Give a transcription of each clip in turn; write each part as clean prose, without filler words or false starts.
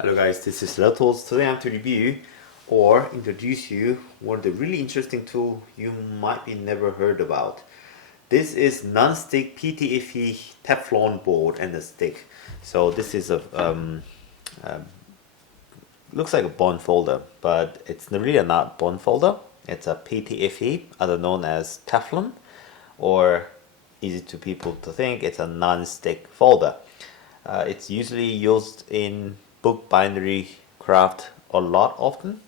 Hello guys, this is leathertoolz. Today I'm to review or introduce you one of the really interesting tool you might be never heard about. This is non-stick PTFE Teflon board and a stick. So this is a looks like a bond folder, but it's really not bond folder. It's a PTFE, other known as Teflon, or easy to people to think it's a non-stick folder. It's usually used in book bindery craft a lot often.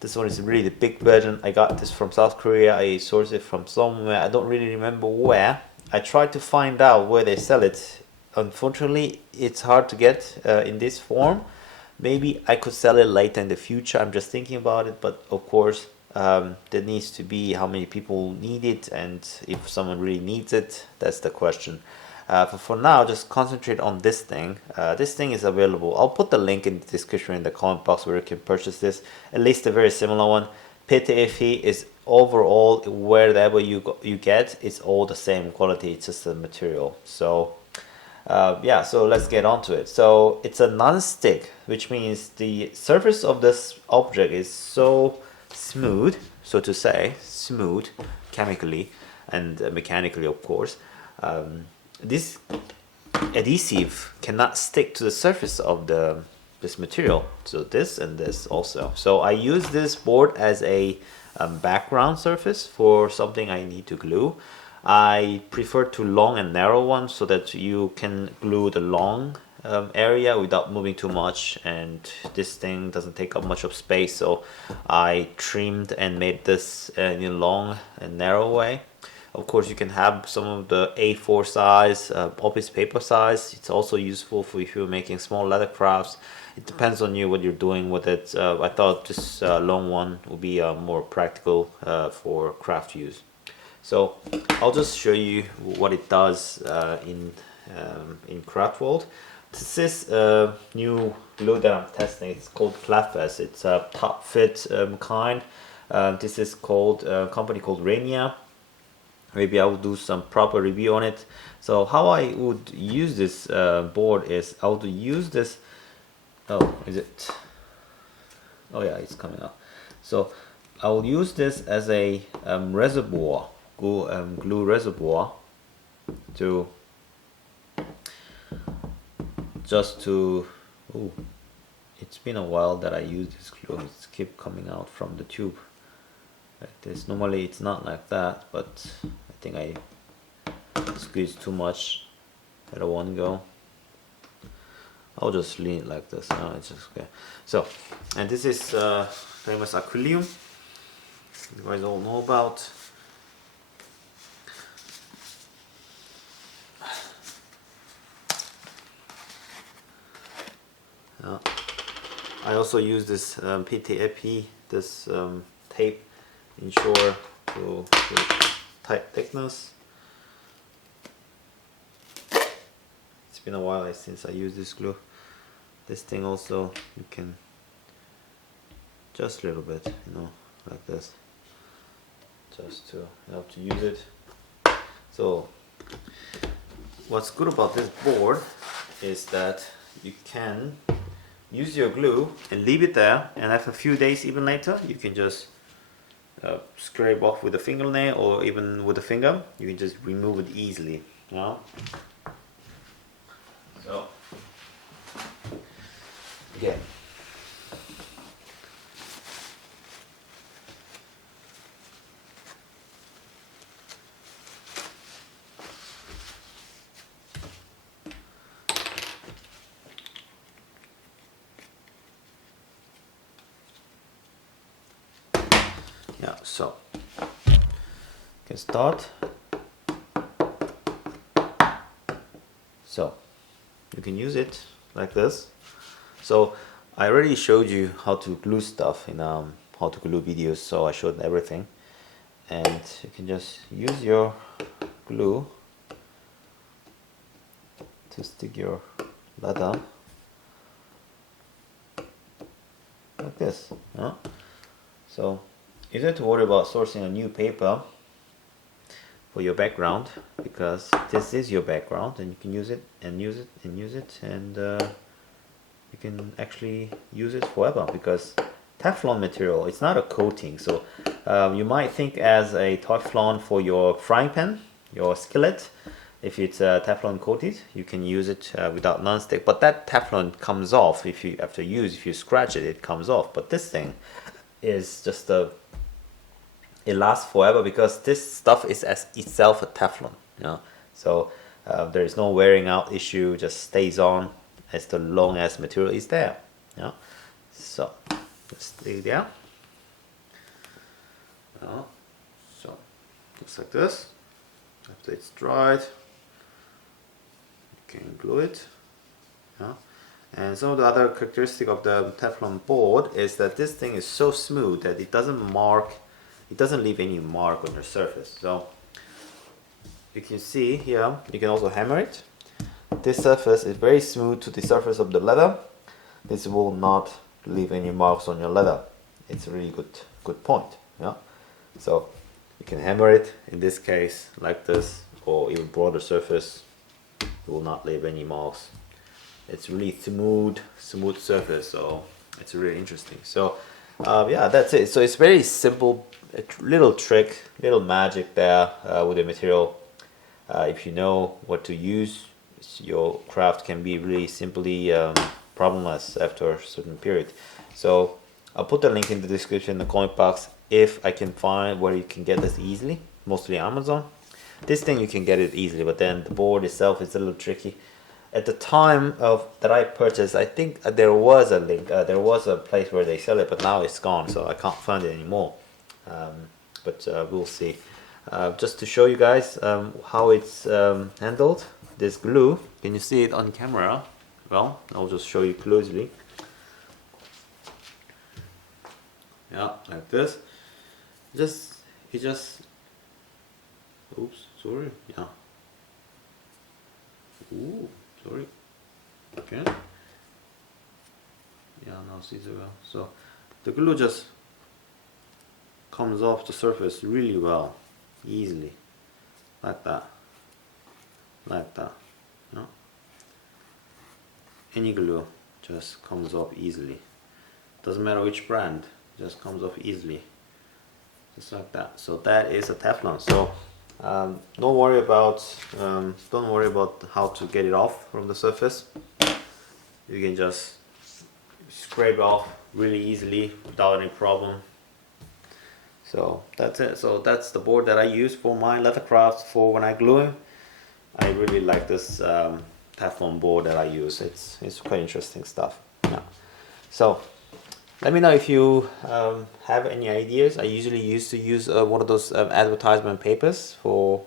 This one is really the big version. I got this from South Korea. I sourced it from somewhere. I don't really remember where. I tried to find out where they sell it. Unfortunately, it's hard to get in this form. Maybe I could sell it later in the future. I'm just thinking about it, but of course there needs to be how many people need it, and if someone really needs it, that's the question. But for now, just concentrate on this thing. This thing is available. I'll put the link in the description in the comment box where you can purchase this. At least a very similar one. PTFE is overall, wherever you get, it's all the same quality. It's just the material. So yeah, so let's get on to it. So it's a non-stick, which means the surface of this object is so smooth, so to say, smooth chemically and mechanically, of course. This adhesive cannot stick to the surface of this material, so this and this also. So I use this board as a background surface for something I need to glue. I prefer to long and narrow one so that you can glue the long area without moving too much, and this thing doesn't take up much of space, so I trimmed and made this in a long and narrow way. Of course, you can have some of the A4 size, office paper size. It's also useful for if you're making small leather crafts. It depends on you what you're doing with it. I thought this long one would be more practical for craft use. So I'll just show you what it does in craft world. This is a new glue that I'm testing. It's called Flatfest. It's a top fit kind. This is called a company called Rainier. Maybe I will do some proper review on it. So how I would use this board is I would use this. Oh, is it? Oh yeah, it's coming out. So I will use this as a reservoir, glue reservoir, to just to. Oh, it's been a while that I used this glue. It's keep coming out from the tube like this. Normally it's not like that, but I think I squeezed too much at a one go. I'll just lean it like this. No, it's just okay. So, and this is famous acrylium. You guys all know about. I also use this PTFE, this tape, ensure to tight thickness. It's been a while since I used this glue. This thing also, you can just a little bit, like this, just to help to use it. So what's good about this board is that you can use your glue and leave it there, and after a few days, even later, you can just scrape off with a fingernail or even with a finger. You can just remove it easily. So again, yeah, so you can start. So you can use it like this. So I already showed you how to glue stuff in how to glue videos, so I showed everything, and you can just use your glue to stick your leather like this. So you don't have to worry about sourcing a new paper for your background, because this is your background and you can use it and use it and use it, and you can actually use it forever, because Teflon material, it's not a coating. So you might think as a Teflon for your frying pan, your skillet. If it's Teflon coated, you can use it without non-stick, but that Teflon comes off if you, after use, if you scratch it, it comes off. But this thing is just it lasts forever, because this stuff is as itself a Teflon, you know. So there is no wearing out issue, just stays on as long as material is there, you know. So just stay there. So looks like this. After it's dried, you can glue it. Yeah. And some of the other characteristic of the Teflon board is that this thing is so smooth that it doesn't leave any mark on your surface. So you can see here, you can also hammer it. This surface is very smooth to the surface of the leather. This will not leave any marks on your leather. It's a really good point. Yeah. So you can hammer it in this case like this, or even broader surface. It will not leave any marks. It's really smooth surface, so it's really interesting. So yeah, that's it. So it's very simple, a little trick, little magic there with the material. If you know what to use, your craft can be really simply problemless after a certain period. So I'll put the link in the description, in the comment box, if I can find where you can get this easily, mostly Amazon. This thing you can get it easily, but then the board itself is a little tricky. At the time of that I purchased, I think there was a link, there was a place where they sell it, but now it's gone, so I can't find it anymore. But we'll see. Just to show you guys how it's handled, this glue, can you see it on camera? Well, I'll just show you closely. Yeah, like this. It just, oops, sorry, yeah. Ooh, sorry. Okay. Yeah, now see the well. So the glue just comes off the surface really well, easily, like that, like that. You know? Any glue just comes off easily. Doesn't matter which brand, just comes off easily, just like that. So that is a Teflon. So don't worry about how to get it off from the surface. You can just scrape off really easily without any problem. So that's it. So that's the board that I use for my leather crafts for when I glue it. I really like this Teflon board that I use. It's quite interesting stuff. Yeah. So let me know if you have any ideas. I usually used to use one of those advertisement papers for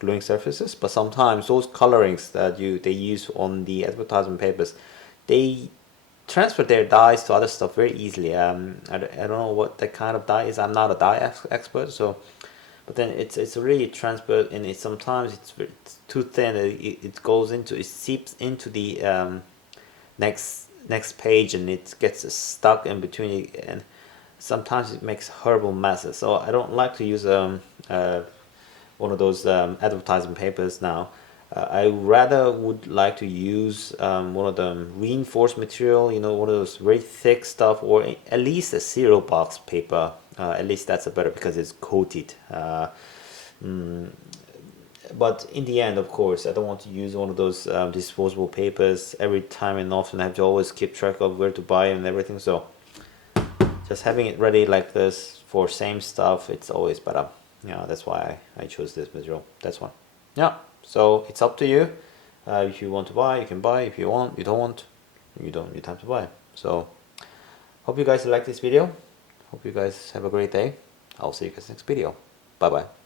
gluing surfaces, but sometimes those colorings that they use on the advertisement papers, they transfer their dyes to other stuff very easily. I don't know what the kind of dye is. I'm not a dye expert, so but then it's really transferred, and sometimes it's too thin. It seeps into the next page, and it gets stuck in between, and sometimes it makes horrible messes. So I don't like to use one of those advertising papers now. I rather would like to use one of the reinforced material, you know, one of those very thick stuff, or at least a cereal box paper. At least that's better because it's coated. But in the end, of course, I don't want to use one of those disposable papers every time, and often I have to always keep track of where to buy and everything. So just having it ready like this for same stuff, it's always better. Yeah, that's why I chose this material. That's one. Yeah, so it's up to you. If you want to buy, you can buy. If you want, you don't want, you don't need time to buy. So hope you guys like this video. Hope you guys have a great day. I'll see you guys next video. Bye bye.